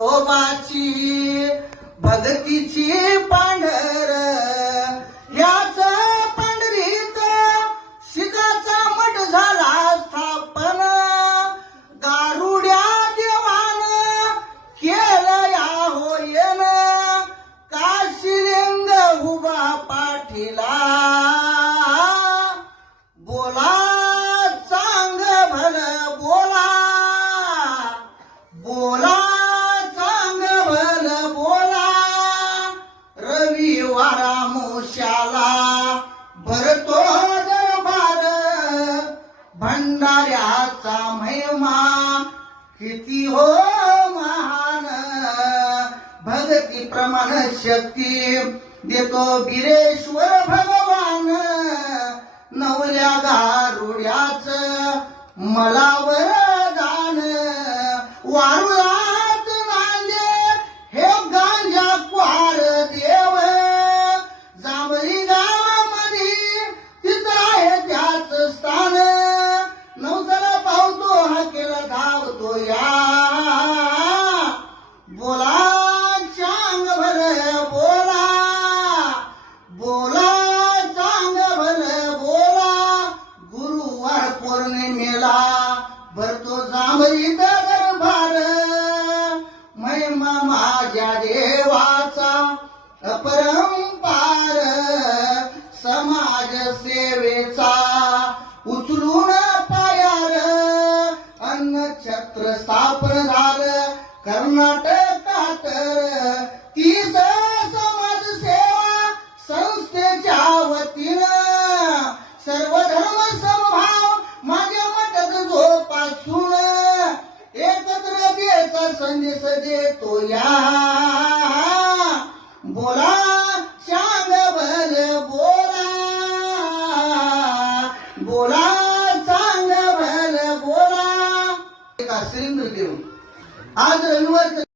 भक्तीची भगतीची पांढर वारा मोशाला भरतो दरबार. भंडाऱ्याचा महिमा किती हो महान. भगती प्रमाण शक्ती देतो बिरेश्वर भगवान. नवऱ्या गारुड्याच मला पौर्णिमेला भरतो जांभळी दरबार महिमा माझ्या देवाचा अपरंपार समाज सेवेचा उचलून पायार. अन्न छत्र स्थापन झालं कर्नाटक संदेश देतो या. बोला चांग भर बोला. बोला चांग भर बोला. एका सिलेंडर आज रविवार